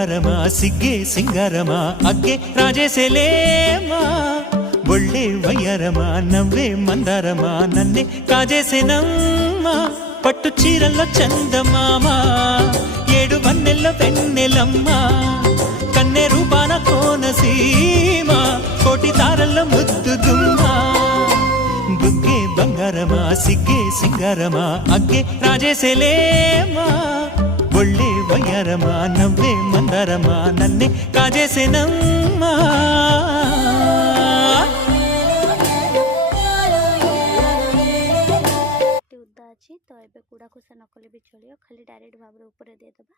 ಬಂಗಾರಮ ಸಿಗ್ಗೆ ಸಿಂಗಾರಮ ಅಗ್ಗೆ ರಾಜೇಸೆಲೇಮಾ ಒಳ್ಳೆ ವಯ್ಯಾರಮ ನವ್ವే మందారమ నన్నే కాజేసేనమ్మ పట్టు చీరల్లో చందమామ ఏడు వన్నెల్లో వెన్నెలమ్మ కన్నె రూపాన కోనసీమ కోటి తారల్లో ముద్దుగుమ్మ బుగ్గే బంగారమ సిగ్గే సింగారమ అగ్గే రాజేసెలేమా ఒళ్ళే వయ్యారమ నవ్వే మందారమ నన్నే కాజేసేనమ్మా तो एबे कूड़ा कुछ नकली भी चलियो खाली डायरेक्ट भाव ऊपर दे दबा।